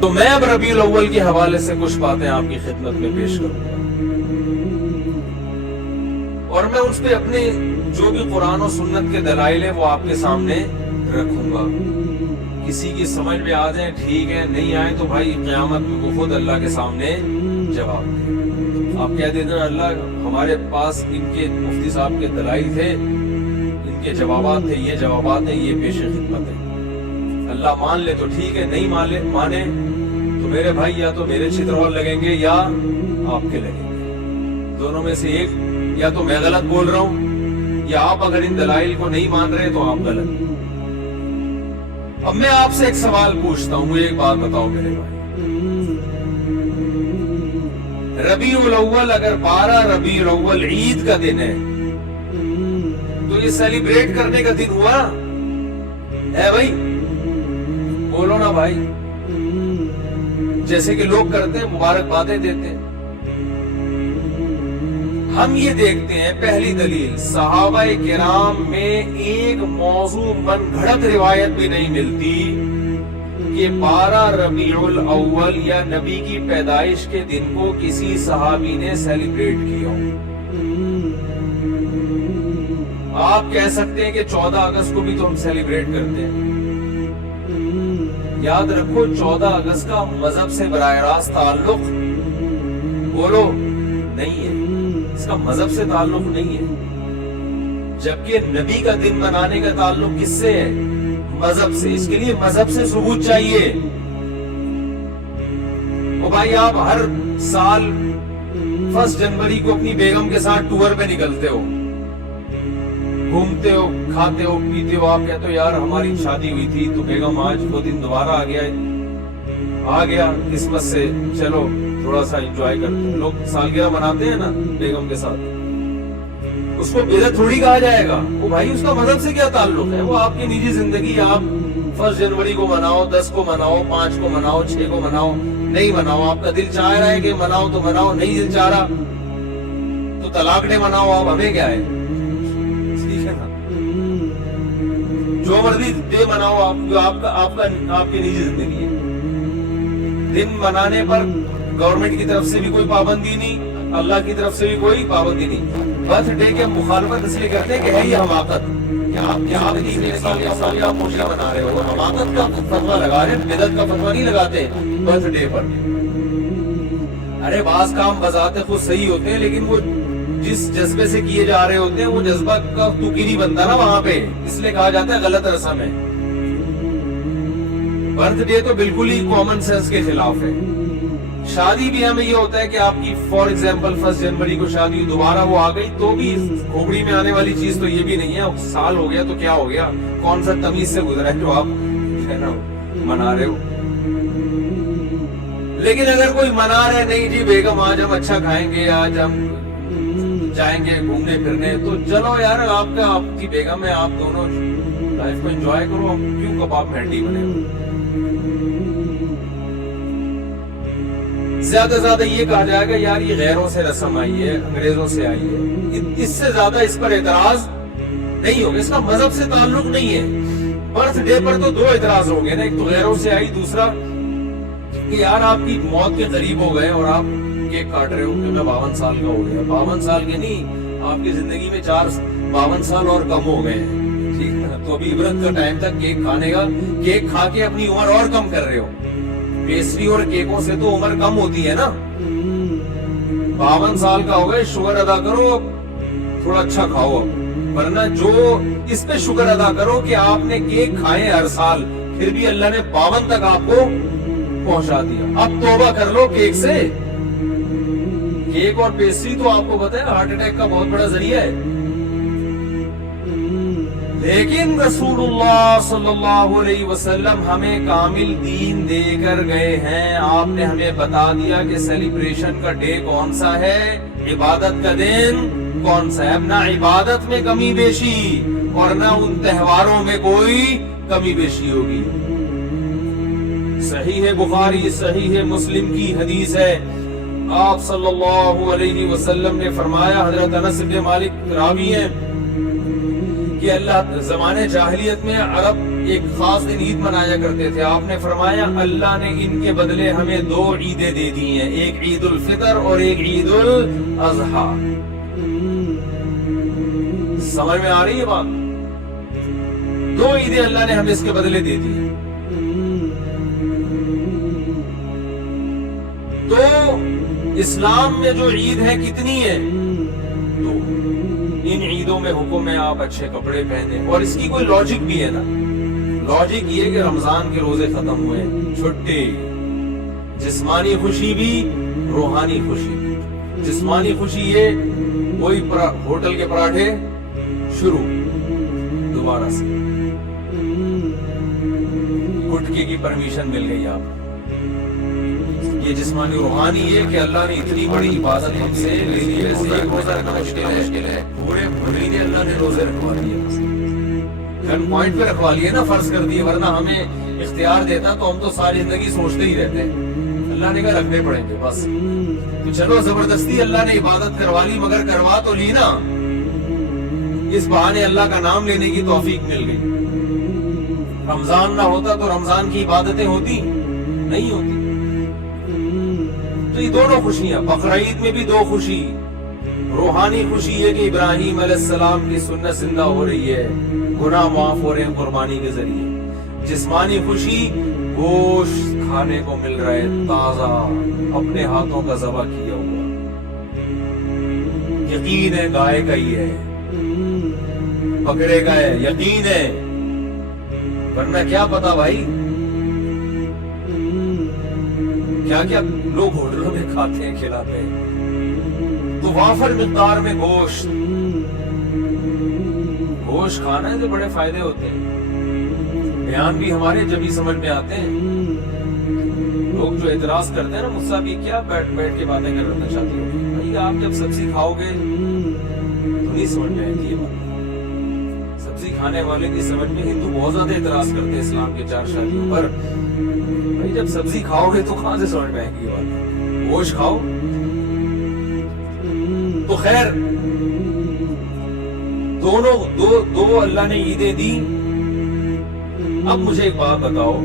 تو میں اب ربیع الاول کے حوالے سے کچھ باتیں آپ کی خدمت میں پیش کروں گا، اور میں اس پہ اپنے جو بھی قرآن و سنت کے دلائل ہیں وہ آپ کے سامنے رکھوں گا. کسی کی سمجھ میں آ جائیں ٹھیک ہے، نہیں آئے تو بھائی قیامت میں وہ خود اللہ کے سامنے جواب دیں. آپ کہہ دیتے ہیں اللہ ہمارے پاس ان کے مفتی صاحب کے دلائل تھے، ان کے جوابات تھے، یہ جوابات ہیں، یہ پیش خدمت ہے. اللہ مان لے تو ٹھیک ہے، نہیں مانے تو میرے بھائی یا تو میرے چھترول لگیں گے یا آپ کے لگیں گے. دونوں میں سے ایک، یا تو میں غلط بول رہا ہوں یا آپ اگر ان دلائل کو نہیں مان رہے تو آپ غلط. اب میں آپ سے ایک سوال پوچھتا ہوں، ایک بات بتاؤ میرے بھائی، ربیع الاول اگر 12 ربیع الاول عید کا دن ہے تو یہ سیلیبریٹ کرنے کا دن ہوا ہے بھائی؟ بولو نا بھائی. جیسے کہ لوگ کرتے ہیں، مبارکبادیں دیتے ہیں. ہم یہ دیکھتے ہیں، پہلی دلیل، صحابہ کرام میں ایک موضوع من گھڑت روایت بھی نہیں ملتی کہ 12 ربیع الاول یا نبی کی پیدائش کے دن کو کسی صحابی نے سیلیبریٹ کیا ہو. آپ کہہ سکتے ہیں کہ 14 اگست کو بھی تو ہم سیلیبریٹ کرتے ہیں. یاد رکھو 14 اگست کا مذہب سے براہ راست تعلق، بولو، نہیں ہے. اس کا مذہب سے تعلق نہیں ہے، جبکہ نبی کا دن منانے کا تعلق کس سے ہے؟ مذہب سے. اس کے لیے مذہب سے ثبوت چاہیے. او بھائی آپ ہر سال 1 جنوری کو اپنی بیگم کے ساتھ ٹور پہ نکلتے ہو، گھومتے ہو، کھاتے ہو، پیتے ہو. آپ کہتے ہو یار ہماری شادی ہوئی تھی تو بیگم آج وہ دن دوبارہ آ گیا کرسمس سے، چلو تھوڑا سا انجوائے کرتے ہیں. لوگ سالگرہ مناتے ہیں نا بیگم کے ساتھ، اس کو بدعت تھوڑی کہا جائے گا. وہ بھائی اس کا مذہب سے کیا تعلق ہے؟ وہ آپ کی نجی زندگی. آپ 1 جنوری کو مناؤ، 10 کو مناؤ، 5 کو مناؤ، 6 کو مناؤ، نہیں مناؤ. آپ کا دل چاہ رہا ہے کہ مناؤ تو مناؤ، نہیں دل چاہ رہا تو طلاق ڈے مناؤ. آپ ہمیں کیا ہے، ٹھیک ہے نا؟ جو مرضی ڈے مناؤ، آپ کی نجی زندگی ہے. دن منانے پر گورنمنٹ کی طرف سے بھی کوئی پابندی نہیں، اللہ کی طرف سے بھی کوئی پابندی نہیں. برتھ ڈے کے مخالفت اس لیے کرتے ہیں کہ ہے یہ حماقت، کہ آپ خوشیاں منا رہے ہو. حماقت کا فتویٰ لگا رہے ہیں، بدعت کا فتویٰ نہیں لگاتے برتھ ڈے پر. ارے بعض کام بذات خود صحیح ہوتے ہیں، لیکن وہ جس جذبے سے کیے جا رہے ہوتے ہیں وہ جذبہ کا تکی نہیں بنتا نا وہاں پہ، اس لیے کہا جاتا ہے غلط رسم ہے. برتھ ڈے تو بالکل ہی کامن سینس کے خلاف ہے. شادی بھی ہمیں یہ ہوتا ہے کہ آپ کی فار ایگزامپل 1 جنوری کو شادی دوبارہ وہ آ گئی تو بھی کھوپڑی میں آنے والی چیز تو یہ بھی نہیں ہے. سال ہو گیا تو کیا ہو گیا، کون سا تمیز سے گزرا ہے جو آپ منا رہے ہو. لیکن اگر کوئی منا رہے نہیں جی بیگم آج ہم اچھا کھائیں گے، آج ہم جائیں گے گھومنے پھرنے، تو چلو یار آپ کی بیگم ہے، آپ دونوں لائف کو انجوائے کرو. ہم کیوں کباب میں ہڈی بنے ہو؟ زیادہ زیادہ یہ کہا جائے گا یار یہ غیروں سے رسم آئی ہے، انگریزوں سے آئی ہے. اس سے زیادہ اس پر اعتراض نہیں ہوگا، اس کا مذہب سے تعلق نہیں ہے. برتھ ڈے پر تو 2 اعتراض ہو گئے نا، ایک تو غیروں سے آئی، دوسرا کہ یار آپ کی موت کے قریب ہو گئے اور آپ کیک کاٹ رہے ہو کہ میں 52 سال کا ہو گیا. 52 سال کے نہیں، آپ کی زندگی میں 52 سال اور کم ہو گئے ہیں. ٹھیک ہے، تو ابھی عبرت کا ٹائم تک کیک کھانے کا. کیک کھا کے اپنی عمر اور کم کر رہے ہو. پیسٹری اور کیکوں سے تو عمر کم ہوتی ہے نا. 52 سال کا ہو گئے، شکر ادا کرو، تھوڑا اچھا کھاؤ. ورنہ جو اس پہ شکر ادا کرو کہ آپ نے کیک کھائے ہر سال، پھر بھی اللہ نے 52 تک آپ کو پہنچا دیا. اب توبہ کر لو کیک سے. کیک اور پیسٹری تو آپ کو پتہ ہے ہارٹ اٹیک کا بہت بڑا ذریعہ ہے. لیکن رسول اللہ صلی اللہ علیہ وسلم ہمیں کامل دین دے کر گئے ہیں. آپ نے ہمیں بتا دیا کہ سیلیبریشن کا ڈے کون سا ہے، عبادت کا دن کون سا ہے. اب نہ عبادت میں کمی بیشی اور نہ ان تہواروں میں کوئی کمی بیشی ہوگی. صحیح بخاری، صحیح مسلم کی حدیث ہے. آپ صلی اللہ علیہ وسلم نے فرمایا، حضرت انس بن مالک راوی ہیں، کہ اللہ زمانے جاہلیت میں عرب ایک خاص دن عید منایا کرتے تھے. آپ نے فرمایا اللہ نے ان کے بدلے ہمیں 2 عیدیں دے دی ہیں, ایک عید الفطر اور ایک عید الاضحیٰ. سمجھ میں آ رہی ہے بات؟ 2 عیدیں اللہ نے ہمیں اس کے بدلے دے دی ہیں. تو اسلام میں جو عید ہے کتنی ہے؟ 2. ان عیدوں میں حکم ہے آپ اچھے کپڑے پہنیں, اور اس کی کوئی لاجک بھی ہے نا. لاجک یہ کہ رمضان کے روزے ختم ہوئے, چھٹی, جسمانی خوشی بھی روحانی خوشی بھی. جسمانی خوشی یہ وہی ہوٹل کے پراٹھے شروع دوبارہ سے, گٹکے کی پرمیشن مل گئی آپ. یہ جسمانی. روحانی یہ کہ اللہ نے اتنی بڑی عبادت ہم سے لے لی ہے, روزہ رکھنا مشکل ہے, پورے مہینے اللہ نے روزے رکھوا دیے, گن پوائنٹ پہ رکھوا لیے نا, فرض کر دیے, ورنہ ہمیں اختیار دیتا تو ہم تو ساری زندگی سوچتے ہی رہتے. اللہ نے کہا رکھنے پڑیں گے بس. تو چلو زبردستی اللہ نے عبادت کروا لی, مگر کروا تو لی نا, اس بہانے اللہ کا نام لینے کی توفیق مل گئی. رمضان نہ ہوتا تو رمضان کی عبادتیں ہوتی نہیں ہوتی. تو یہ دونوں خوشیاں. بقرعید میں بھی 2 خوشی. روحانی خوشی ہے کہ ابراہیم علیہ السلام کی سنت زندہ ہو رہی ہے, گناہ معاف ہو رہے ہیں قربانی کے ذریعے. جسمانی خوشی گوشت کھانے کو مل رہا ہے تازہ, اپنے ہاتھوں کا ذبح کیا ہوا. یقین ہے گائے کا ہی ہے, بکرے کا ہے, یقین ہے, ورنہ کیا پتا بھائی کیا کیا لوگ ہوٹلوں میں کھاتے ہیں, کھلاتے ہیں. تو وافر مقدار میں گوشت کھانا ہے تو بڑے فائدے ہوتے ہیں. بیان بھی ہمارے جب ہی سمجھ میں آتے ہیں. لوگ جو اعتراض کرتے ہیں نا مجھ سے, بھی کیا بیٹھ کے باتیں کرنا چاہتے ہو بھائی, آپ جب سبزی کھاؤ گے تو نہیں سمجھ میں آئے گی یہ بات. سبزی کھانے والے کی سمجھ میں, ہندو بہت زیادہ اعتراض کرتے ہیں اسلام کے 4 شادیوں پر. بھائی جب سبزی کھاؤ گے تو کہاں سے سمجھ میں آئے گی یہ بات؟ گوشت کھاؤ. تو خیر دو اللہ نے عیدیں دی. اب مجھے ایک بات بتاؤ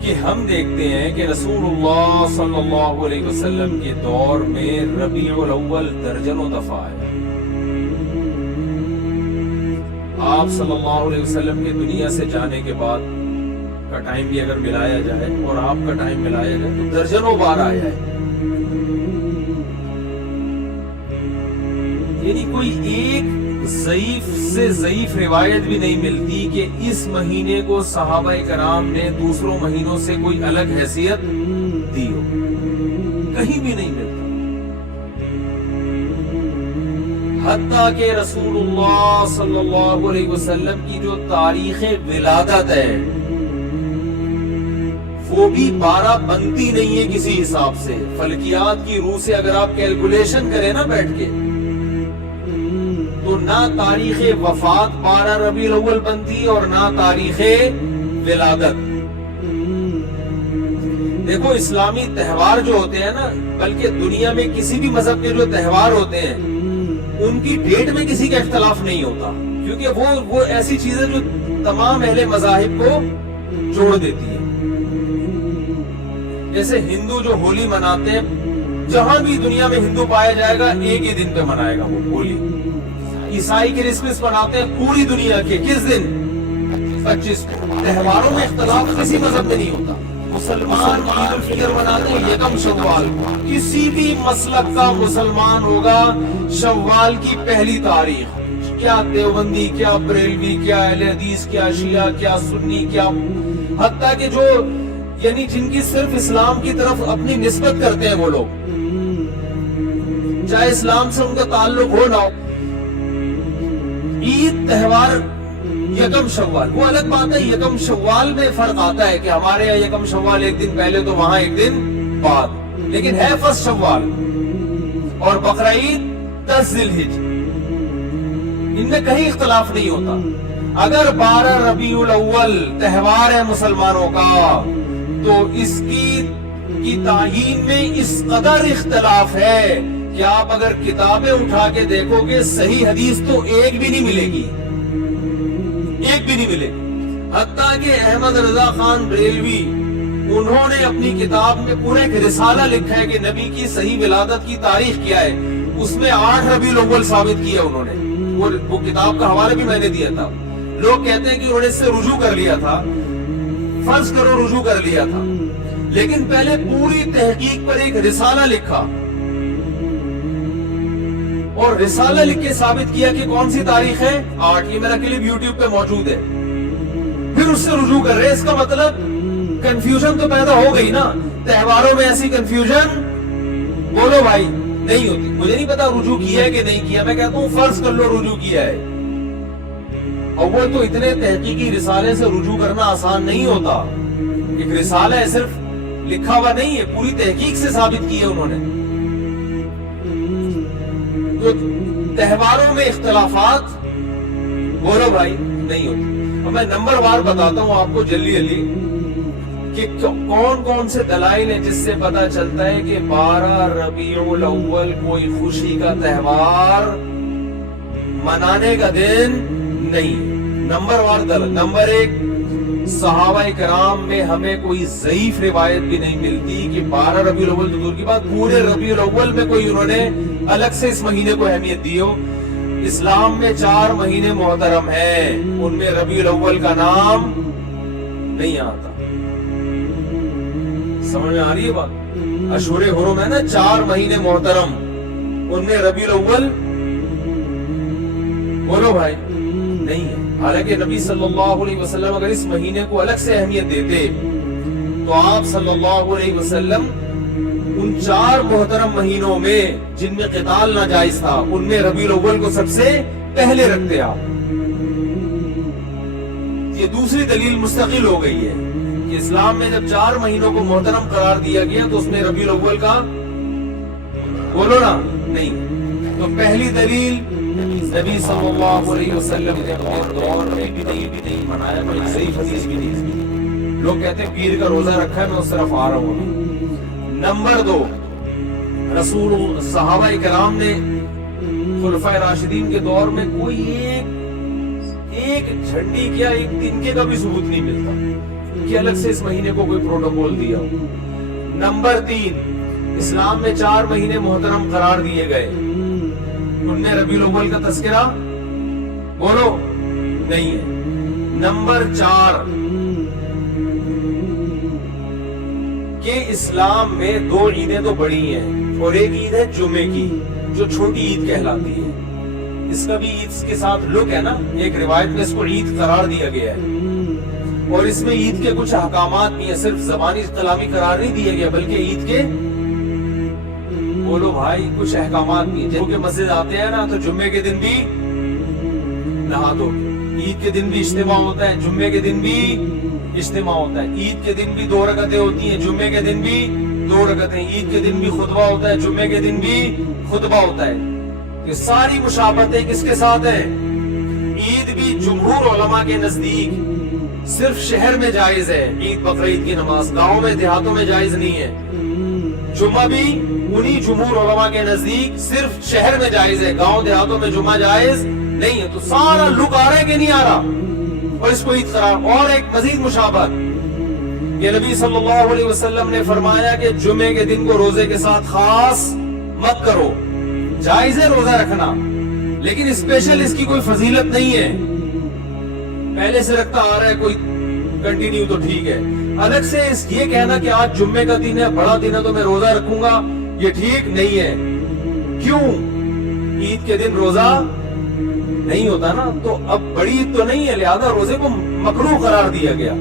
کہ ہم دیکھتے ہیں کہ رسول اللہ صلی اللہ علیہ وسلم کے دور میں ربیع الاول درجنوں دفعہ آیا. آپ صلی اللہ علیہ وسلم کے دنیا سے جانے کے بعد کا ٹائم بھی اگر ملایا جائے اور آپ کا ٹائم ملایا جائے تو درجنوں بار آیا ہے. یعنی کوئی ایک ضعیف سے ضعیف روایت بھی نہیں ملتی کہ اس مہینے کو صحابہ کرام نے دوسروں مہینوں سے کوئی الگ حیثیت دی ہو. کہیں بھی نہیں ملتا. حتیٰ کہ رسول اللہ صلی اللہ علیہ وسلم کی جو تاریخ ولادت ہے وہ بھی 12 بنتی نہیں ہے کسی حساب سے. فلکیات کی روح سے اگر آپ کیلکولیشن کریں نا بیٹھ کے, تو نہ تاریخ وفات 12 ربیع الاول بنتی اور نہ تاریخ ولادت. دیکھو اسلامی تہوار جو ہوتے ہیں نا, بلکہ دنیا میں کسی بھی مذہب کے جو تہوار ہوتے ہیں ان کی ڈیٹ میں کسی کا اختلاف نہیں ہوتا, کیونکہ وہ ایسی چیزیں جو تمام اہل مذاہب کو جوڑ دیتی ہے. جیسے ہندو جو ہولی مناتے ہیں, جہاں بھی دنیا میں ہندو پایا جائے گا ایک ہی دن پہ منائے گا وہ ہولی. عیسائی کرسمس مناتے ہیں پوری دنیا کے کس دن؟ 25 کو. تہواروں میں اختلاف کسی مذہب میں نہیں ہوتا. مسلمان عید الفطر مناتے ہیں یکم شوال. کسی بھی مسلک کا مسلمان ہوگا شوال کی پہلی تاریخ, کیا دیوبندی, کیا بریلوی, کیا اہل حدیث, کیا شیعہ, کیا سنی, کیا حتیٰ کہ جو یعنی جن کی صرف اسلام کی طرف اپنی نسبت کرتے ہیں وہ لوگ, چاہے اسلام سے ان کا تعلق ہو نہ ہو, عید تہوار یکم شوال وہ الگ بات ہے. یکم شوال میں فرق آتا ہے کہ ہمارے یہاں یکم شوال ایک دن پہلے تو وہاں ایک دن بعد, لیکن ہے فرسٹ شوال. اور بقرعید 10 ذی الحجہ, ان میں کہیں اختلاف نہیں ہوتا. اگر 12 ربیع الاول تہوار ہے مسلمانوں کا تو اس کی تعیین میں اس قدر اختلاف ہے کہ آپ اگر کتابیں اٹھا کے دیکھو گے صحیح حدیث تو ایک بھی نہیں ملے گی, ایک بھی نہیں ملے. حتیٰ کہ احمد رضا خان بریلوی انہوں نے اپنی کتاب میں پورا ایک رسالہ لکھا ہے کہ نبی کی صحیح ولادت کی تاریخ کیا ہے. اس میں 8 ربیع الاول ثابت کیا انہوں نے. وہ کتاب کا حوالہ بھی میں نے دیا تھا. لوگ کہتے ہیں کہ انہوں نے اس سے رجوع کر لیا تھا. فرض کرو رجوع کر لیا تھا, لیکن پہلے پوری تحقیق پر ایک رسالہ لکھا اور رسالہ لکھ کے ثابت کیا کہ کون سی تاریخ ہے 8. یہ میرا کلپ یوٹیوب پہ موجود ہے. پھر اس سے رجوع کر رہے. اس کا مطلب کنفیوژن تو پیدا ہو گئی نا. تہواروں میں ایسی کنفیوژن بولو بھائی نہیں ہوتی. مجھے نہیں پتا رجوع کیا ہے کہ نہیں کیا, میں کہتا ہوں فرض کر لو رجوع کیا ہے. اور وہ تو اتنے تحقیقی رسالے سے رجوع کرنا آسان نہیں ہوتا. ایک رسالہ ہے, صرف لکھا ہوا نہیں ہے, پوری تحقیق سے ثابت کیا انہوں نے. تو تہواروں میں اختلافات بولو بھائی نہیں ہوتی. اور میں نمبر وار بتاتا ہوں آپ کو جلدی جلدی کہ کون کون سے دلائل ہیں جس سے پتا چلتا ہے کہ 12 ربیع الاول کوئی خوشی کا تہوار منانے کا دن نہیں. نمبر وار دلائل. نمبر 1, صحابہ کرام میں ہمیں کوئی ضعیف روایت بھی نہیں ملتی کہ 12 ربیع الاول تو دور کی بات, پورے ربیع الاول میں کوئی انہوں نے الگ سے اس مہینے کو اہمیت دی ہو. اسلام میں 4 مہینے محترم ہیں, ان میں ربیع الاول کا نام نہیں آتا. سمجھ میں آ رہی ہے بات؟ اشہر حرم ہے نا 4 مہینے محترم, ان میں ربیع الاول بولو بھائی نہیں ہے. حالانکہ نبی صلی اللہ علیہ وسلم اگر اس مہینے کو الگ سے اہمیت دیتے تو آپ صلی اللہ علیہ وسلم ان 4 محترم مہینوں میں جن میں قتال ناجائز تھا ان میں ربیع الاول کو سب سے پہلے رکھتے آپ. یہ دوسری دلیل مستقل ہو گئی ہے کہ اسلام میں جب 4 مہینوں کو محترم قرار دیا گیا تو اس میں ربیع الاول کا بولو نا نہیں. تو پہلی دلیل نبی صلی اللہ علیہ وسلم نے اپنے دور میں بھی نہیں منایا, کوئی صحیح حدیث بھی نہیں. لوگ کہتے ہیں پیر کا روزہ رکھا ہے, میں اس طرف آ رہا ہوں. نمبر 2, رسول صحابہ کرام نے خلفائے راشدین کے دور میں کوئی ایک جھنڈی کیا ایک تنکے کا بھی ثبوت نہیں ملتا کہ الگ سے اس مہینے کو کوئی پروٹوکول دیا ہو. نمبر 3, اسلام میں 4 مہینے محترم قرار دیے گئے, ان میں ربیع الاول کا تذکرہ بولو نہیں ہے. نمبر 4 کہ اسلام میں 2 عیدیں تو بڑی ہیں اور ایک عید ہے جمعے کی جو چھوٹی عید کہلاتی ہے. اس کا بھی عید کے ساتھ لک ہے نا, ایک روایت میں اس کو عید قرار دیا گیا ہے اور اس میں عید کے کچھ احکامات بھی ہیں. صرف زبانی کلامی قرار نہیں دیا گیا بلکہ عید کے بولو بھائی کچھ احکامات بھی. جب کہ مسجد آتے ہیں نا تو جمعے کے دن بھی نہا دھو کے, عید کے دن بھی اجتماع ہوتا ہے, جمعے کے دن بھی اجتماع ہوتا ہے, عید کے دن بھی 2 رکعتیں ہوتی ہیں, جمعے کے دن بھی 2 رکعتیں, عید کے دن بھی خطبہ ہوتا ہے, جمعے کے دن بھی خطبہ ہوتا ہے. یہ ساری مشابہتیں کس کے ساتھ ہیں؟ عید بھی جمہور علماء کے نزدیک صرف شہر میں جائز ہے, عید بقرعید کی نماز گاؤں میں دیہاتوں میں جائز نہیں ہے. جمعہ بھی انہی جمہور علماء کے نزدیک صرف شہر میں جائز ہے, گاؤں دیہاتوں میں جمعہ جائز نہیں ہے. تو سارا لک آ رہا ہے کہ نہیں آ رہا اور اس کو عید قرار. اور ایک مزید مشابہت, یہ نبی صلی اللہ علیہ وسلم نے فرمایا کہ جمعے کے دن کو روزے کے ساتھ خاص مت کرو. جائز ہے روزہ رکھنا لیکن اسپیشل اس کی کوئی فضیلت نہیں ہے. پہلے سے رکھتا آ رہا ہے کوئی کنٹینیو تو ٹھیک ہے. الگ سے یہ کہنا کہ آج جمعے کا دن ہے, بڑا دن ہے تو میں روزہ رکھوں گا, یہ ٹھیک نہیں ہے. کیوں؟ عید کے دن روزہ نہیں ہوتا نا, تو اب بڑی عید تو نہیں ہے لہذا روزے کو مکروہ قرار دیا گیا.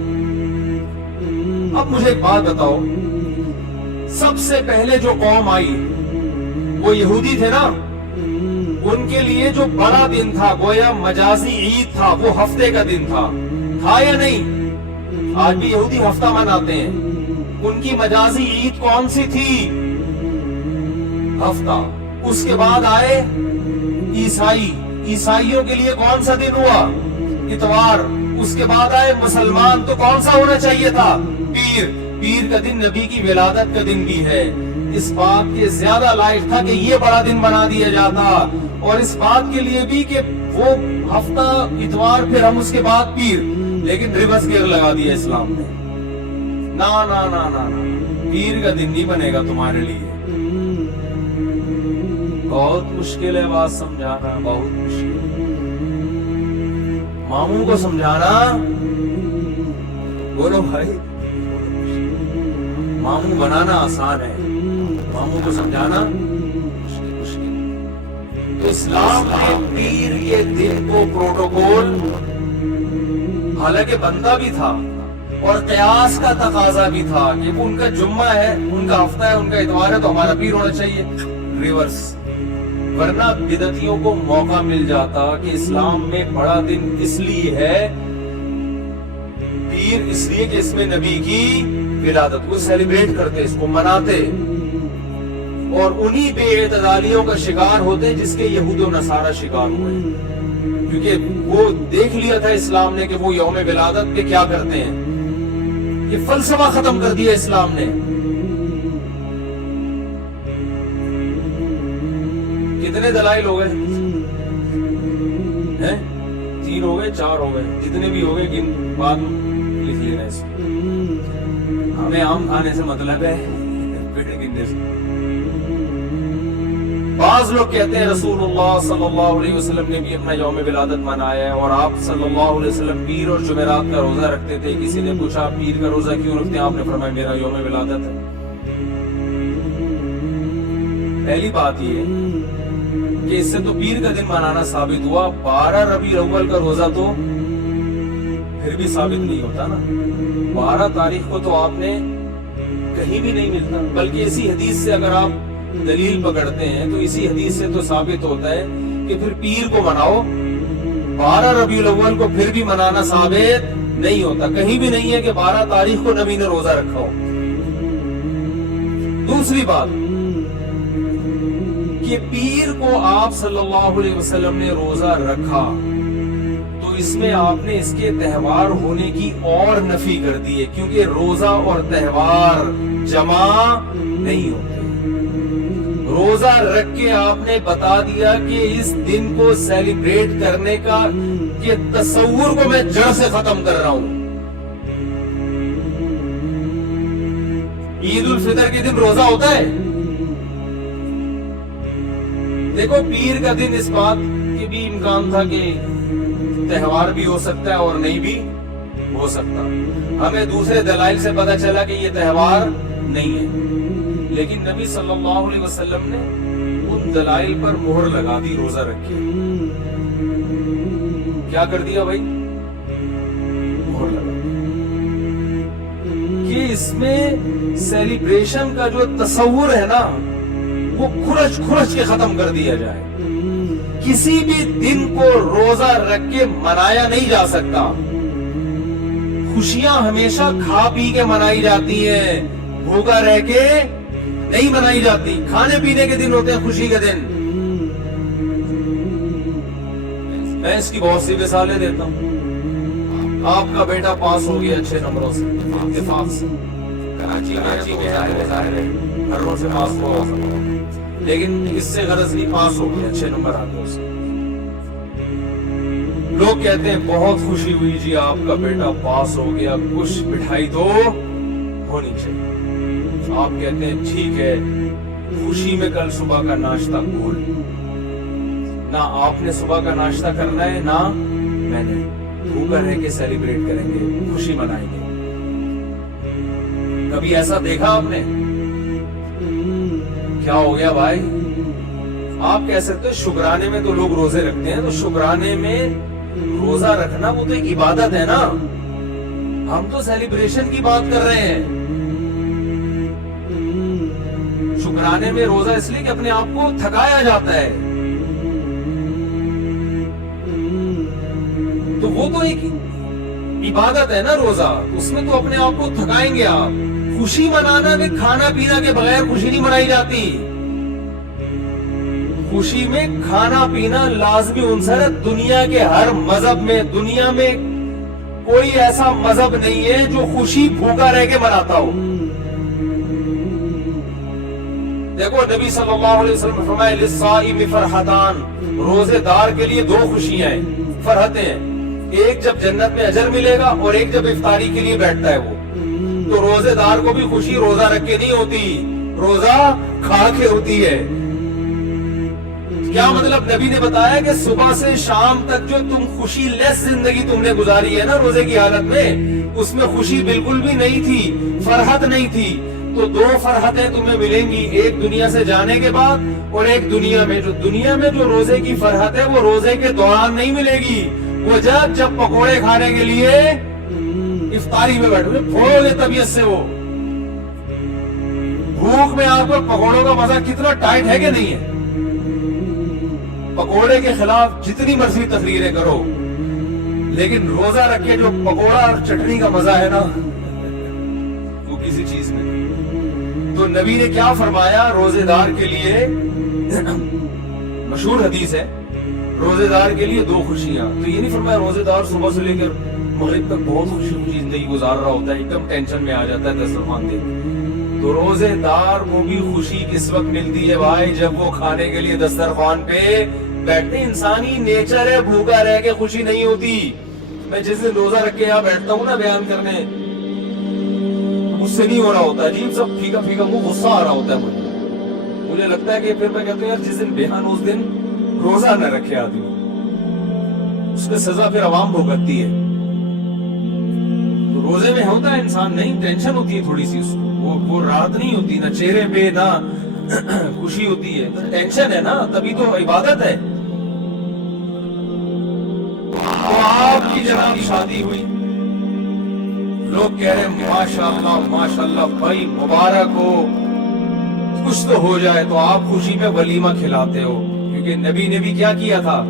اب مجھے ایک بات بتاؤ, سب سے پہلے جو قوم آئی وہ یہودی تھے نا, ان کے لیے جو بڑا دن تھا گویا مجازی عید تھا, وہ ہفتے کا دن تھا یا نہیں؟ آج بھی یہودی ہفتہ مناتے ہیں. ان کی مجازی عید کون سی تھی؟ ہفتہ. اس کے بعد آئے عیسائیوں کے لیے کون سا دن ہوا؟ اتوار. اس کے بعد آئے مسلمان, تو کون سا ہونا چاہیے تھا؟ پیر کا دن نبی کی ولادت کا دن بھی ہے. اس بات کے زیادہ لائق تھا کہ یہ بڑا دن بنا دیا جاتا, اور اس بات کے لیے بھی کہ وہ ہفتہ اتوار پھر ہم اس کے بعد پیر, لیکن ریورس گیئر لگا دیا اسلام نے. نا نا نا نا نا, پیر کا دن نہیں بنے گا تمہارے لیے. بہت مشکل ہے بات سمجھانا, بہت مشکل. ماموں کو سمجھانا, بولو بھائی, ماموں بنانا آسان ہے, ماموں کو سمجھانا مشکل. تو اسلام نے پیر کے دن کو پروٹوکول, حالانکہ بندہ بھی تھا اور قیاس کا تقاضا بھی تھا کہ ان کا جمعہ ہے, ان کا ہفتہ ہے, ان کا اتوار ہے, تو ہمارا پیر ہونا چاہیے. ریورس. ورنہ بدعتیوں کو موقع مل جاتا کہ اسلام میں بڑا دن اس لیے ہے, پیر اس لیے کہ اس میں نبی کی ولادت کو سیلیبریٹ کرتے, اس کو مناتے, اور انہی بے اعتدالیوں کا شکار ہوتے جس کے یہود و نصارہ شکار ہوئے, کیونکہ وہ دیکھ لیا تھا اسلام نے کہ وہ یوم ولادت پہ کیا کرتے ہیں. یہ فلسفہ ختم کر دیا اسلام نے. کتنے دلائل ہو گئے ہیں؟ 3 ہو گئے, 4 ہو گئے, جتنے بھی ہو گئے گن بعد میں لکھ لینا. اس ہمیں آم کھانے سے مطلب ہے, پیٹ گننے سے. بعض لوگ کہتے ہیں رسول اللہ صلی اللہ علیہ وسلم نے بھی اپنا یوم ولادت منایا ہے, اور آپ صلی اللہ علیہ وسلم پیر اور جمعرات کا روزہ رکھتے تھے. کسی نے پوچھا پیر کا روزہ کیوں رکھتے ہیں؟ آپ نے فرمایا میرا یوم ولادت ہے. پہلی بات یہ کہ اس سے تو پیر کا دن منانا ثابت ہوا, 12 ربیع الاول کا روزہ تو پھر بھی ثابت نہیں ہوتا نا. 12 تاریخ کو تو آپ نے کہیں بھی نہیں ملتا, بلکہ اسی حدیث سے اگر آپ دلیل پکڑتے ہیں تو اسی حدیث سے تو ثابت ہوتا ہے کہ پھر پیر کو مناؤ. 12 ربیع الاول کو پھر بھی منانا ثابت نہیں ہوتا, کہیں بھی نہیں ہے کہ 12 تاریخ کو نبی نے روزہ رکھا ہو. دوسری بات کہ پیر کو آپ صلی اللہ علیہ وسلم نے روزہ رکھا تو اس میں آپ نے اس کے تہوار ہونے کی اور نفی کر دی ہے, کیونکہ روزہ اور تہوار جمع نہیں ہوتے. روزہ رکھ کے آپ نے بتا دیا کہ اس دن کو سیلیبریٹ کرنے کا یہ تصور کو میں جڑ سے ختم کر رہا ہوں. عید الفطر کے دن روزہ ہوتا ہے. دیکھو پیر کا دن اس بات کی بھی امکان تھا کہ تہوار بھی ہو سکتا ہے اور نہیں بھی ہو سکتا. ہمیں دوسرے دلائل سے پتا چلا کہ یہ تہوار نہیں ہے, لیکن نبی صلی اللہ علیہ وسلم نے ان دلائل پر مہر لگا دی روزہ رکھ کے. کیا کر دیا بھائی؟ مہر لگا کہ اس میں سیلیبریشن کا جو تصور ہے نا وہ کھرچ کھرچ کے ختم کر دیا جائے. کسی بھی دن کو روزہ رکھ کے منایا نہیں جا سکتا. خوشیاں ہمیشہ کھا پی کے منائی جاتی ہیں, بھوکا رہ کے نہیں منائی جاتی. کھانے پینے کے دن ہوتے ہیں خوشی کے دن. میں اس کی بہت سی مثالیں دیتا ہوں. آپ کا بیٹا پاس ہو گیا اچھے نمبروں سے, اتفاق سے, کراچی میں گھروں سے پاس ہوا, لیکن اس سے غرض نہیں, پاس ہو گیا, اچھے نمبر آ گئے اسے. لوگ کہتے ہیں بہت خوشی ہوئی جی آپ کا بیٹا پاس ہو گیا, کچھ مٹھائی تو ہونی چاہیے. آپ کہتے ہیں ٹھیک ہے, خوشی میں کل صبح کا ناشتہ بھول, نہ آپ نے صبح کا ناشتہ کرنا ہے نہ میں نے. بھوکا رہ کے سیلیبریٹ کریں گے, خوشی منائیں گے. کبھی ایسا دیکھا آپ نے؟ کیا ہو گیا بھائی؟ آپ کہہ سکتے ہیں شکرانے میں تو لوگ روزے رکھتے ہیں, تو شکرانے میں روزہ رکھنا وہ تو ایک عبادت ہے نا. ہم تو سیلیبریشن کی بات کر رہے ہیں. شکرانے میں روزہ اس لیے کہ اپنے آپ کو تھکایا جاتا ہے, تو وہ تو ایک عبادت ہے نا روزہ, اس میں تو اپنے آپ کو تھکائیں گے آپ. خوشی منانا میں کھانا پینا کے بغیر خوشی نہیں منائی جاتی. خوشی میں کھانا پینا لازمی عنصر ہے. دنیا کے ہر مذہب میں, دنیا میں کوئی ایسا مذہب نہیں ہے جو خوشی بھوکا رہ کے مناتا ہو. دیکھو نبی صلی اللہ علیہ وسلم نے فرمایا للصائم فرحتان، روزے دار کے لیے 2 خوشیاں ہیں، فرحتیں ہیں، ایک جب جنت میں اجر ملے گا اور ایک جب افطاری کے لیے بیٹھتا ہے وہ. تو روزے دار کو بھی خوشی روزہ رکھ کے نہیں ہوتی، روزہ کھا کے ہوتی ہے. کیا مطلب؟ نبی نے بتایا کہ صبح سے شام تک جو تم خوشی لیس زندگی تم نے گزاری ہے نا روزے کی حالت میں، اس میں خوشی بالکل بھی نہیں تھی، فرحت نہیں تھی. تو 2 فرحتیں تمہیں ملیں گی، ایک دنیا سے جانے کے بعد اور ایک دنیا میں. دنیا میں جو روزے کی فرحت ہے وہ روزے کے دوران نہیں ملے گی، وہ جب پکوڑے کھانے کے لیے افطاری میں بیٹھو گے، پھوڑو گے طبیعت سے. وہ بھوک میں آپ کو پکوڑوں کا مزہ کتنا ٹائٹ ہے کہ نہیں ہے. پکوڑے کے خلاف جتنی مرضی تقریریں کرو، لیکن روزہ رکھ کے جو پکوڑا اور چٹنی کا مزہ ہے نا وہ کسی چیز میں. تو نبی نے کیا فرمایا روزے دار کے لیے؟ مشہور حدیث ہے روزے دار کے لیے 2 خوشیاں. تو یہ نہیں فرمایا روزے دار صبح سے لے کر مغرب تک بہت خوشی زندگی گزار رہا ہوتا ہے، ایک دم ٹینشن میں آ جاتا ہے دسترخوان دیکھ. تو روزے دار کو بھی خوشی کس وقت ملتی ہے بھائی؟ جب وہ کھانے کے لیے دسترخوان پہ بیٹھتے. انسانی نیچر ہے بھوکا رہ کے خوشی نہیں ہوتی. میں جس دن روزہ رکھ کے یہاں بیٹھتا ہوں نا بیان کرنے، مجھ سے نہیں ہو رہا ہوتا، عجیب سب پھیکا پھیکا منہ، غصہ آ رہا ہوتا ہے مجھے لگتا ہے کہ پھر میں کہتا ہوں یار جس دن بیان اس دن روزہ نہ رکھے آدمی، اس کی سزا پھر عوام بھگتتی ہے. تو روزے میں ہوتا ہے انسان نہیں، ٹینشن ہوتی ہے تھوڑی سی، اس وہ راحت نہیں ہوتی، نہ چہرے پہ نہ خوشی ہوتی ہے، ٹینشن ہے نا، تبھی تو عبادت ہے. تو آپ کی جناب شادی ہوئی، لوگ کہہ رہے ہیں ماشاءاللہ ماشاءاللہ بھائی مبارک ہو، کچھ تو ہو جائے. تو آپ خوشی میں ولیمہ کھلاتے ہو، کیونکہ نبی نے بھی کیا کیا تھا؟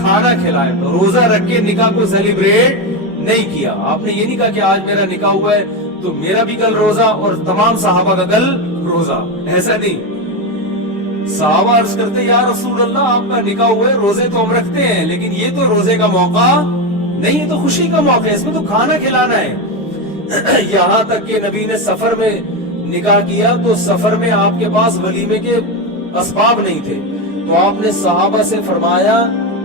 کھانا کھلایا. تو روزہ رکھ کے نکاح کو سیلیبریٹ نہیں کیا. آپ نے یہ نہیں کہا کہ آج میرا نکاح ہوا ہے تو میرا بھی کل روزہ اور تمام صحابہ کا کل روزہ، ایسا نہیں. صحابہ عرض کرتے یا رسول اللہ آپ کا نکاح ہوا ہے، روزے تو ہم رکھتے ہیں لیکن یہ تو روزے کا موقع نہیں ہے، تو خوشی کا موقع ہے، اس میں تو کھانا کھلانا ہے. یہاں تک کہ نبی نے سفر میں نکاح کیا تو سفر میں آپ کے پاس ولیمے کے اسباب نہیں تھے، تو آپ نے صحابہ سے فرمایا،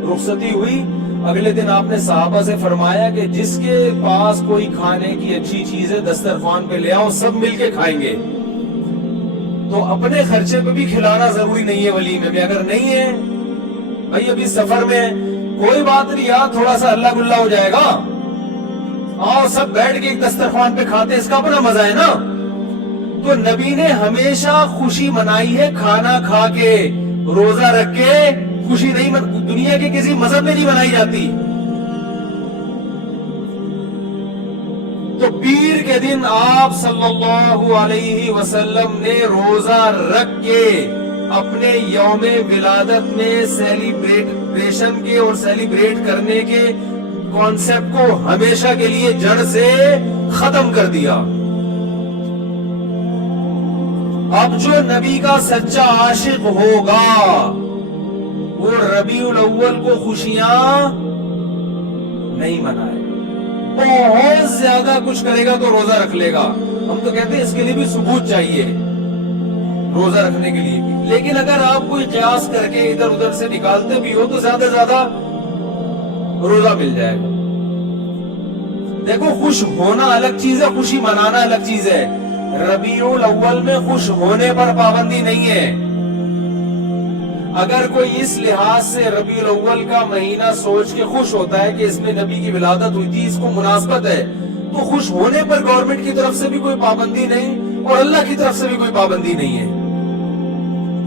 رخصتی ہوئی اگلے دن آپ نے صحابہ سے فرمایا کہ جس کے پاس کوئی کھانے کی اچھی چیز ہے دسترخوان پہ لے آؤ، سب مل کے کھائیں گے. تو اپنے خرچے پہ بھی کھلانا ضروری نہیں ہے ولیمے میں. اگر نہیں ہے بھائی ابھی سفر میں کوئی بات نہیں یار، تھوڑا سا اللہ گلا ہو جائے گا، آؤ سب بیٹھ کے ایک دسترخوان پہ کھاتے، اس کا اپنا مزہ ہے نا. تو نبی نے ہمیشہ خوشی منائی ہے کھانا کھا کے، روزہ رکھ کے خوشی نہیں دنیا کے کسی مذہب میں نہیں منائی جاتی. تو پیر کے دن آپ صلی اللہ علیہ وسلم نے روزہ رکھ کے اپنے یوم ولادت میں سیلیبریشن کے اور سیلیبریٹ کرنے کے کانسیپٹ کو ہمیشہ کے لیے جڑ سے ختم کر دیا. اب جو نبی کا سچا عاشق ہوگا وہ ربیع الاول کو خوشیاں نہیں منائے، بہت زیادہ کچھ کرے گا تو روزہ رکھ لے گا. ہم تو کہتے ہیں اس کے لیے بھی ثبوت چاہیے روزہ رکھنے کے لیے بھی، لیکن اگر آپ کوئی قیاس کر کے ادھر ادھر سے نکالتے بھی ہو تو زیادہ سے زیادہ روزہ مل جائے گا. دیکھو خوش ہونا الگ چیز ہے، خوشی منانا الگ چیز ہے. ربیع الاول میں خوش ہونے پر پابندی نہیں ہے. اگر کوئی اس لحاظ سے ربیع الاول کا مہینہ سوچ کے خوش ہوتا ہے کہ اس میں نبی کی ولادت ہوئی تھی، اس کو مناسبت ہے، تو خوش ہونے پر گورنمنٹ کی طرف سے بھی کوئی پابندی نہیں اور اللہ کی طرف سے بھی کوئی پابندی نہیں ہے.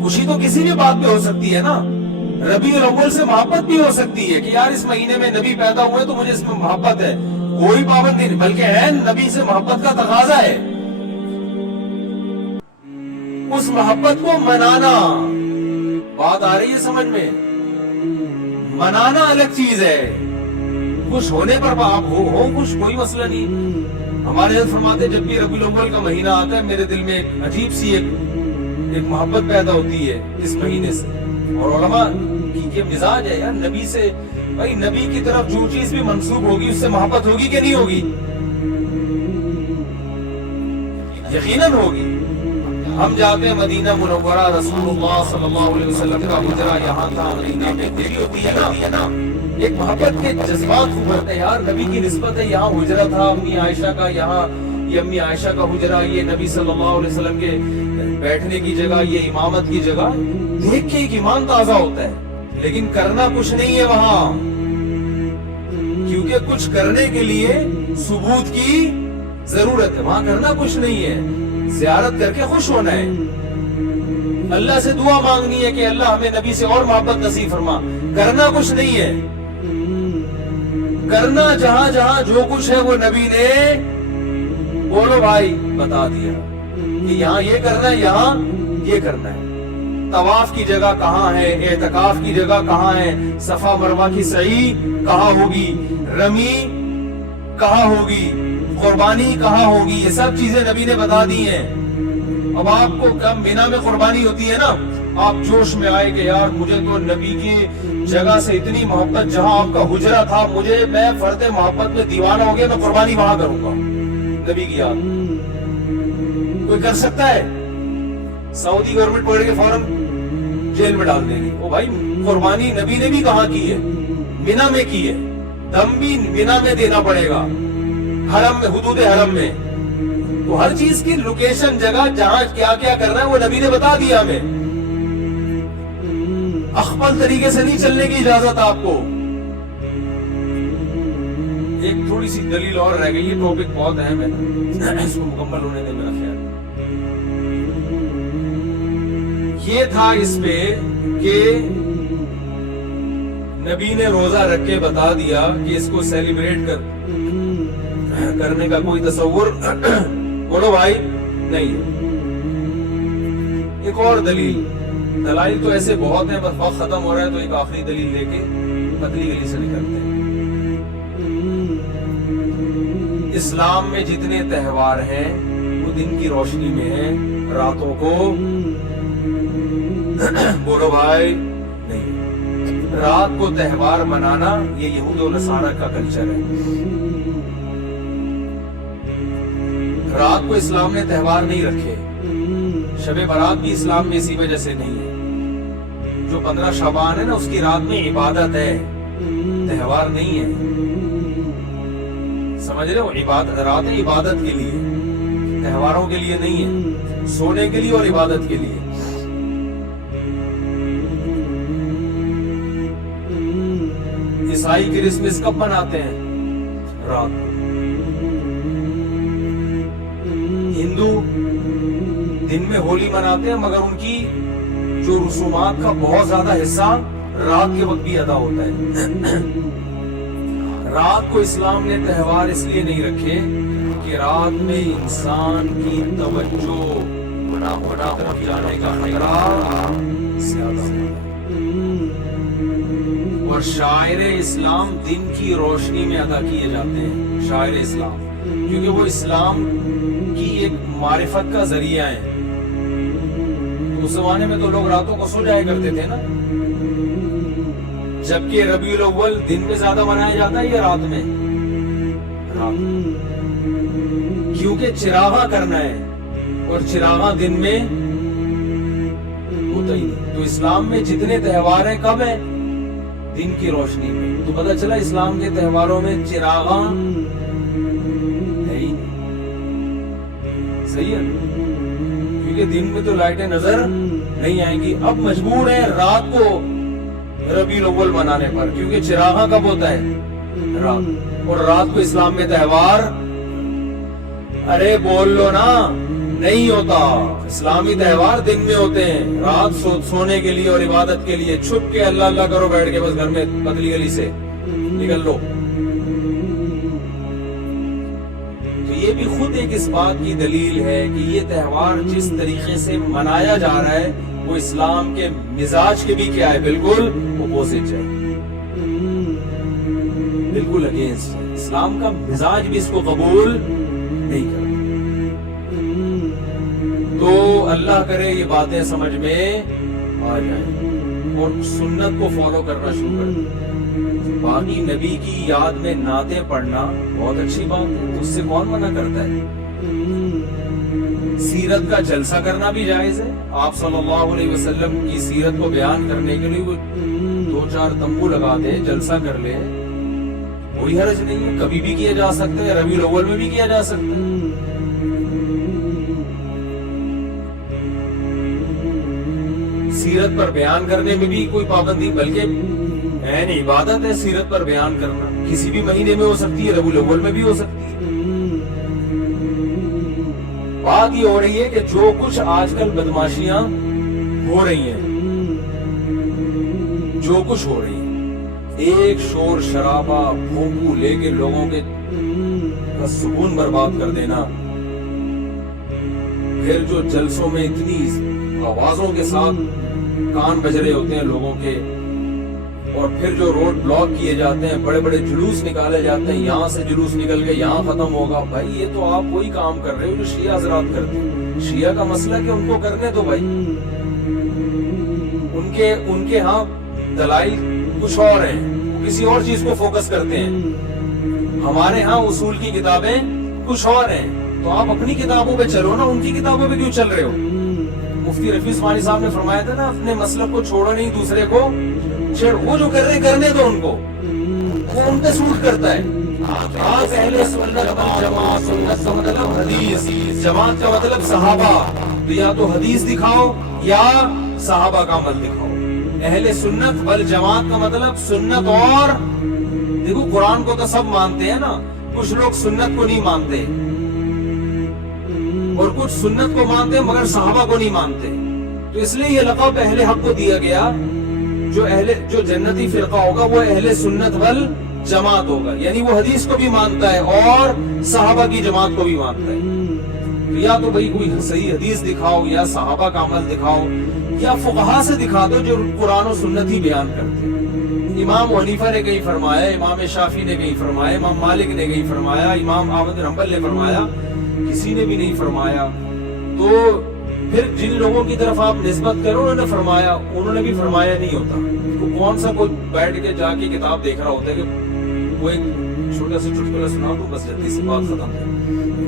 خوشی تو کسی بھی بات پہ ہو سکتی ہے نا. ربیع الاول سے محبت بھی ہو سکتی ہے کہ یار اس مہینے میں نبی پیدا ہوئے تو مجھے اس میں محبت ہے، کوئی پابندی نہیں، بلکہ ہے نبی سے محبت کا تقاضا ہے. اس محبت کو منانا، بات آ رہی ہے سمجھ میں؟ منانا الگ چیز ہے، خوش ہونے پر آپ ہو خوش، کوئی مسئلہ نہیں. ہمارے حضرت فرماتے جب بھی ربیع الاول کا مہینہ آتا ہے میرے دل میں ایک عجیب سی ایک محبت پیدا ہوتی ہے اس مہینے سے. اور علماء کی مزاج ہے یار نبی سے، بھائی نبی کی طرف جو چیز بھی منسوب ہوگی اس سے محبت ہوگی کہ نہیں ہوگی؟ یقیناً ہوگی. ہم جاتے ہیں مدینہ منورہ، رسول اللہ صلی اللہ علیہ وسلم کا حجرہ یہاں تھا، مدینہ میں دل ہوتی ہے نا، ایک محبت کے جذبات ابھرتے ہیں، یار نبی کی نسبت ہے، یہاں حجرہ تھا امی عائشہ کا، یہاں یہ امی عائشہ کا حجرہ، یہ نبی صلی اللہ علیہ وسلم کے بیٹھنے کی جگہ، یہ امامت کی جگہ، دیکھ کے ایک ایمان تازہ ہوتا ہے، لیکن کرنا کچھ نہیں ہے وہاں، کیونکہ کچھ کرنے کے لیے ثبوت کی ضرورت ہے، وہاں کرنا کچھ نہیں ہے، زیارت کر کے خوش ہونا ہے، اللہ سے دعا مانگنی ہے کہ اللہ ہمیں نبی سے اور محبت نصیب فرما، کرنا کچھ نہیں ہے، کرنا جہاں جہاں جو کچھ ہے وہ نبی نے بولو بھائی بتا دیا کہ یہاں یہ کرنا ہے، یہاں یہ کرنا ہے، طواف کی جگہ کہاں ہے، اعتکاف کی جگہ کہاں ہے، صفا مروہ کی سعی کہاں ہوگی، رمی کہاں ہوگی، قربانی کہاں ہوگی، یہ سب چیزیں نبی نے بتا دی ہیں۔ اب آپ کو کب مینا میں قربانی ہوتی ہے نا، آپ جوش میں آئے کہ یار مجھے تو نبی کی جگہ سے اتنی محبت، جہاں آپ کا حجرہ تھا، میں فرد محبت میں دیوانہ ہو گیا، میں قربانی وہاں کروں گا، نبی کی یاد۔ کوئی کر سکتا ہے؟ سعودی گورنمنٹ پکڑ کے فوراً جیل میں ڈال دے گی۔ او بھائی قربانی نبی نے بھی کہاں کی ہے؟ مینا میں کی ہے، دم بھی مینا میں دینا پڑے گا، حرم میں، حدود حرم میں، تو ہر چیز کی لوکیشن، جگہ جہاں کیا کیا کرنا ہے وہ نبی نے بتا دیا ہمیں، اخبل طریقے سے نہیں چلنے کی اجازت آپ کو۔ ایک تھوڑی سی دلیل اور رہ گئی، یہ ٹاپک بہت اہم ہے، اس کو مکمل ہونے دے میرا خیال۔ یہ تھا اس پہ کہ نبی نے روزہ رکھ کے بتا دیا کہ اس کو سیلیبریٹ کرنے کا کوئی تصور بولو بھائی نہیں ہے۔ ایک اور دلائل تو ایسے بہت ہیں، بس وقت ختم ہو رہا ہے تو ایک آخری دلیل لے کے پتلی گلی سے نکلتے ہیں۔ اسلام میں جتنے تہوار ہیں وہ دن کی روشنی میں ہیں، راتوں کو بولو بھائی نہیں، رات کو تہوار منانا یہ یہود و نصارہ کا کلچر ہے۔ رات کو اسلام نے تہوار نہیں رکھے، شب برات بھی اسلام میں اسی وجہ سے نہیں ہے۔ جو 15 شعبان ہے نا، اس کی رات میں عبادت ہے، تہوار نہیں ہے، سمجھ رہے ہو؟ عبادت، رات عبادت کے لیے، تہواروں کے لیے نہیں ہے، سونے کے لیے اور عبادت کے لیے۔ عیسائی کرسمس کب مناتے ہیں؟ رات کو۔ ہندو دن میں ہولی مناتے ہیں، مگر ان کی جو رسومات کا بہت زیادہ حصہ رات کے وقت بھی ادا ہوتا ہے۔ رات کو اسلام نے تہوار اس لیے نہیں رکھے کہ رات میں انسان کی توجہ طرف جانے کا خطرہ زیادہ ہوتا ہے، اور شاعر اسلام دن کی روشنی میں ادا کیے جاتے ہیں، شاعر اسلام، کیونکہ وہ اسلام کی ایک معرفت کا ذریعہ ہے۔ اس زمانے میں تو لوگ راتوں کو سو جایا کرتے تھے نا، جبکہ ربیع الاول دن میں زیادہ منایا جاتا ہے یا رات میں؟ رات، کیونکہ چراغاں کرنا ہے، اور چراغاں دن میں ہوتا ہی نہیں۔ تو اسلام میں جتنے تہوار ہیں کب ہیں؟ دن کی روشنی میں۔ تو پتہ چلا اسلام کے تہواروں میں چراغاں ہے ہی نہیں، صحیح ہے، کیونکہ دن میں تو لائٹیں نظر نہیں آئیں گی۔ اب مجبور ہیں رات کو ربیع الاول منانے پر، کیونکہ چراغاں کب ہوتا ہے؟ رات، اور رات کو اسلام میں تہوار، ارے بول لو نا، نہیں ہوتا۔ اسلامی تہوار دن میں ہوتے ہیں، رات سونے کے لیے اور عبادت کے لیے، چھپ کے اللہ اللہ کرو بیٹھ کے بس گھر میں، پتلی گلی سے نکل لو۔ تو یہ بھی خود ایک اس بات کی دلیل ہے کہ یہ تہوار جس طریقے سے منایا جا رہا ہے وہ اسلام کے مزاج کے بھی کیا ہے؟ بالکل اپوزٹ ہے، بالکل اگینسٹ ہے۔ اسلام کا مزاج بھی اس کو قبول نہیں کرتا۔ تو اللہ کرے یہ باتیں سمجھ میں آ جائیں اور سنت کو فالو کرنا شروع کر دیں۔ باقی نبی کی یاد میں نعتیں پڑھنا بہت اچھی بات ہے، اس سے کون منع کرتا ہے؟ سیرت کا جلسہ کرنا بھی جائز ہے. آپ صلی اللہ علیہ وسلم کی سیرت کو بیان کرنے کے لیے وہ 2-4 تمبو لگا دے, جلسہ کر لے, کوئی حرج نہیں ہے. کبھی بھی کیا جا سکتا ہے, ربیع الاول میں بھی کیا جا سکتا ہے. سیرت پر بیان کرنے میں بھی کوئی پابندی, بلکہ عین عبادت ہے سیرت پر بیان کرنا. کسی بھی مہینے میں ہو سکتی ہے, ربیع الاول میں بھی ہو سکتی ہے. بات یہ ہو رہی ہے کہ جو کچھ آج کل بدماشیاں ہو رہی ہیں, جو کچھ ہو رہی ہے, ایک شور شرابہ بھونکو لے کے لوگوں کے سکون برباد کر دینا, پھر جو جلسوں میں اتنی آوازوں کے ساتھ کان بج رہے ہوتے ہیں لوگوں کے, اور پھر جو روڈ بلاک کیے جاتے ہیں, بڑے بڑے جلوس نکالے جاتے ہیں, یہاں سے جلوس نکل کے یہاں ختم ہوگا. بھائی یہ تو آپ وہی کام کر رہے ہو جو شیعہ حضرات کرتے ہیں. شیعہ کا مسئلہ کہ ان کو کرنے دو بھائی, ان کے ہاں دلائل کچھ اور ہیں, وہ کسی اور چیز کو فوکس کرتے ہیں. ہمارے ہاں اصول کی کتابیں کچھ اور ہیں, تو آپ اپنی کتابوں پہ چلو نا, ان کی کتابوں پہ کیوں چل رہے ہو؟ مفتی رفیع عثمانی صاحب نے فرمایا تھا نا, اپنے مسلک کو چھوڑو نہیں, دوسرے کو چھیڑ. وہ جو کر رہے کرنے دو ان کو, وہ ان پہ سوٹ کرتا ہے. آپ اہل سنت والجماعت, سنت کا مطلب حدیث, جماعت کا مطلب صحابہ, تو یا تو حدیث دکھاؤ یا صحابہ کا عمل دکھاؤ. اہل سنت والجماعت کا مطلب سنت, اور دیکھو قرآن کو تو سب مانتے ہیں نا, کچھ لوگ سنت کو نہیں مانتے, اور کچھ سنت کو مانتے مگر صحابہ کو نہیں مانتے. تو اس لیے یہ لقب اہل حق کو دیا گیا. جو جنتی فرقہ ہوگا وہ اہل سنت والجماعت ہوگا, یعنی وہ حدیث کو بھی مانتا ہے اور صحابہ کی جماعت کو بھی مانتا ہے. یا تو بھائی کوئی صحیح حدیث دکھاؤ, یا صحابہ کا عمل دکھاؤ, یا فقہا سے دکھا دو جو قرآن و سنت ہی بیان کرتے ہیں. امام حنیفہ نے کہیں فرمایا, امام شافعی نے کہیں فرمایا, امام مالک نے کہیں فرمایا, امام احمد بن حنبل نے فرمایا, کسی نے بھی نہیں فرمایا. تو پھر جن لوگوں کی طرف آپ نسبت کرو, انہوں نے فرمایا, انہوں نے بھی فرمایا نہیں ہوتا. تو کون سا کوئی بیٹھ کے جا کے کتاب دیکھ رہا ہوتا ہے کہ وہ ایک چھوٹا سا چٹکلا سنا دو بس جلدی سے بات ختم ہے.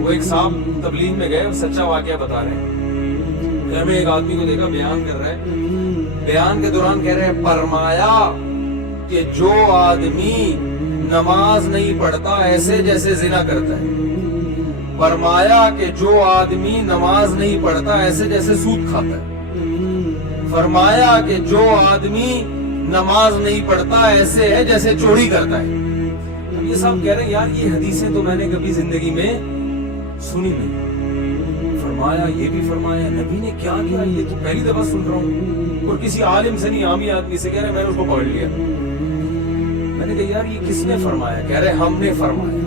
وہ ایک صاحب تبلیغ میں گئے, سچا واقعہ بتا رہے ہیں. گھر میں ایک آدمی کو دیکھا بیان کر رہا ہے, بیان کے دوران کہہ رہے ہیں, فرمایا کہ جو آدمی نماز نہیں پڑھتا ایسے جیسے زنا کرتا ہے. فرمایا کہ جو آدمی نماز نہیں پڑھتا ایسے جیسے سود کھاتا ہے. فرمایا کہ جو آدمی نماز نہیں پڑھتا ایسے ہے جیسے چوری کرتا ہے. اب یہ صاحب کہہ رہے ہیں یار یہ حدیثیں تو میں نے کبھی زندگی میں سنی نہیں. فرمایا یہ بھی فرمایا, نبی نے کیا کیا یہ تو پہلی دفعہ سن رہا ہوں, اور کسی عالم سے نہیں, عامی آدمی سے. کہہ رہے میں نے اس کو پکڑ لیا. میں نے کہا یار یہ کس نے فرمایا؟ کہہ رہے ہم نے فرمایا.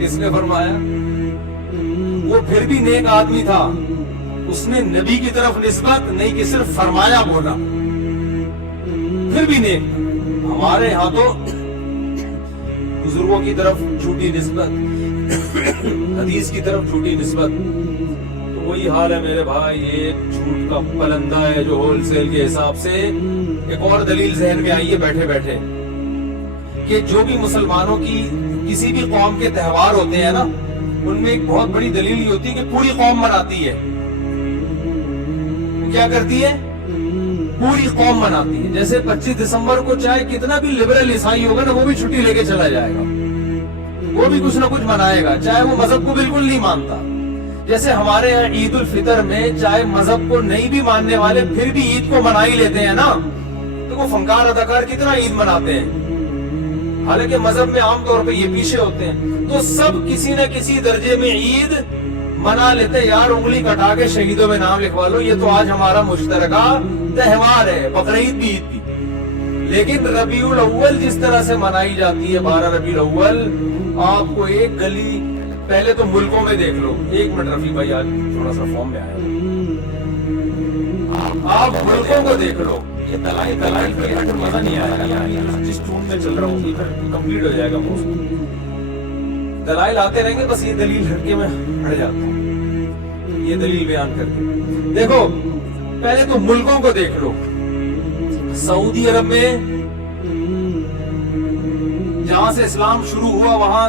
کس نے فرمایا؟ وہ پھر بھی نیک آدمی تھا, اس نے نبی کی طرف نسبت نہیں کہ صرف فرمایا بولا, پھر بھی نیک. ہمارے ہاں تو بزرگوں کی طرف جھوٹی نسبت, حدیث کی طرف جھوٹی نسبت. تو وہی حال ہے میرے بھائی, ایک جھوٹ کا پلندہ ہے جو ہول سیل کے حساب سے. ایک اور دلیل ذہن میں آئی ہے بیٹھے بیٹھے, کہ جو بھی مسلمانوں کی کسی بھی قوم کے تہوار ہوتے ہیں نا, ان میں ایک بہت بڑی دلیل یہ ہوتی ہے کہ پوری قوم مناتی ہے. وہ کیا کرتی ہے؟ پوری قوم مناتی ہے. جیسے 25 دسمبر کو چاہے کتنا بھی لبرل عیسائی ہوگا نا, وہ بھی چھٹی لے کے چلا جائے گا, وہ بھی کچھ نہ کچھ منائے گا, چاہے وہ مذہب کو بالکل نہیں مانتا. جیسے ہمارے یہاں عید الفطر میں چاہے مذہب کو نہیں بھی ماننے والے پھر بھی عید کو منا ہی لیتے ہیں نا. تو وہ فنکار اداکار کتنا عید مناتے ہیں, حالانکہ مذہب میں عام طور پہ یہ پیچھے ہوتے ہیں. تو سب کسی نہ کسی درجے میں عید منا لیتے. یار انگلی کٹا کے شہیدوں میں نام لکھوا لو, یہ تو آج ہمارا مشترکہ تہوار ہے, بقرعید بھی عید بھی. لیکن ربیع الاول جس طرح سے منائی جاتی ہے, 12 ربیع الاول, آپ کو ایک گلی پہلے تو ملکوں میں دیکھ لو. ایک منٹ رفیع بھائی, آج تھوڑا سا فارم میں آیا, آپ ملکوں کو دیکھ لو. یہ دلائل پہ مزہ نہیں آیا, جس ٹون میں چل رہا ہوں کمپلیٹ ہو جائے گا. دلائل آتے رہیں گے, بس یہ دلیل ہٹ کے میں ہٹ جاتا ہوں, یہ دلیل بیان کر کے. دیکھو پہلے تو ملکوں کو دیکھ لو. سعودی عرب میں جہاں سے اسلام شروع ہوا وہاں